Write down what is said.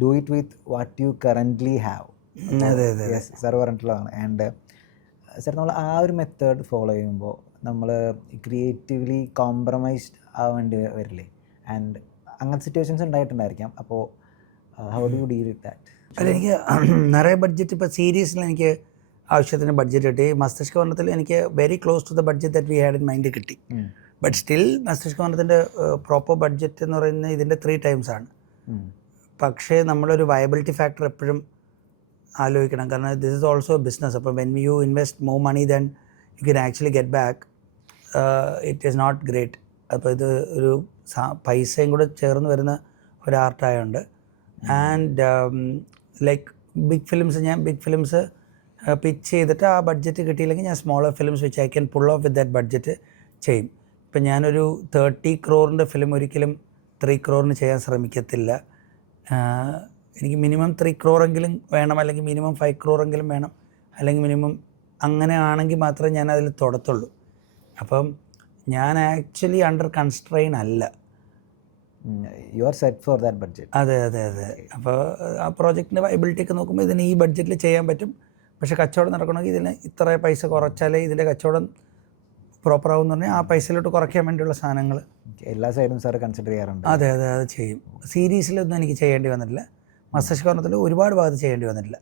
Do it with what you currently have. Yes sir പറഞ്ഞിട്ടുള്ളതാണ്. And sir നമ്മൾ ആ ഒരു മെത്തേഡ് ഫോളോ ചെയ്യുമ്പോൾ നമ്മൾ ക്രിയേറ്റീവ്ലി കോംപ്രമൈസ്ഡ് ആവേണ്ടി വരില്ലേ? ആൻഡ് അങ്ങനത്തെ സിറ്റുവേഷൻസ് ഉണ്ടായിട്ടുണ്ടായിരിക്കാം. അപ്പോൾ how do you deal with that? അല്ല, എനിക്ക് നിറയെ ബഡ്ജറ്റ് ഇപ്പോൾ സീരീസിൽ എനിക്ക് ആവശ്യത്തിന് ബഡ്ജറ്റ് കിട്ടി. മസ്തിഷ്ക മരണത്തിൽ എനിക്ക് very close to the budget that we had in mind കിട്ടി. ബട്ട് സ്റ്റിൽ മസ്തിഷ്ക മരണത്തിൻ്റെ പ്രോപ്പർ ബഡ്ജറ്റ് എന്ന് പറയുന്നത് ഇതിൻ്റെ 3 times ആണ്. പക്ഷേ നമ്മളൊരു വയബിലിറ്റി ഫാക്ടർ എപ്പോഴും ആലോചിക്കണം. കാരണം this is also a business. അപ്പോൾ when you invest more money then you can actually get back. It is not great. അപ്പോൾ ഇത് ഒരു പൈസയും കൂടെ ചേർന്ന് വരുന്ന ഒരു ആർട്ടായതുകൊണ്ട്. And like big films pitch ചെയ്തിട്ട് ആ ബഡ്ജറ്റ് കിട്ടിയില്ലെങ്കിൽ ഞാൻ സ്മോളർ ഫിലിംസ് വെച്ച് I can pull off with that budget ചെയ്യും. ഇപ്പം ഞാനൊരു 30 crore ഫിലിം ഒരിക്കലും 3 crore ചെയ്യാൻ ശ്രമിക്കത്തില്ല. എനിക്ക് മിനിമം 3 crore വേണം, അല്ലെങ്കിൽ മിനിമം 5 crore വേണം, അല്ലെങ്കിൽ മിനിമം അങ്ങനെ ആണെങ്കിൽ മാത്രമേ ഞാൻ അതിൽ തൊടത്തുള്ളൂ. അപ്പം ഞാൻ ആക്ച്വലി അണ്ടർ കൺസ്ട്രെയിൻ അല്ല. You are set for that budget. അതെ. അപ്പോൾ ആ പ്രോജക്റ്റിൻ്റെ വയബിലിറ്റി ഒക്കെ നോക്കുമ്പോൾ ഇതിന് ഈ ബഡ്ജറ്റിൽ ചെയ്യാൻ പറ്റും. പക്ഷേ കച്ചവടം നടക്കണമെങ്കിൽ ഇതിന് ഇത്ര പൈസ കുറച്ചാലേ ഇതിൻ്റെ കച്ചവടം പ്രോപ്പർ ആവും എന്ന് പറഞ്ഞാൽ ആ പൈസയിലോട്ട് കുറയ്ക്കാൻ വേണ്ടിയുള്ള സാധനങ്ങൾ എല്ലാ സൈഡും സാർ കൺസിഡർ ചെയ്യാറുണ്ട്. അതെ അത് ചെയ്യും. സീരീസിലൊന്നും എനിക്ക് ചെയ്യേണ്ടി വന്നിട്ടില്ല. മസ്തിഷ്ക മരണത്തിൽ ഒരുപാട് ഭാഗത്ത് ചെയ്യേണ്ടി വന്നിട്ടില്ല.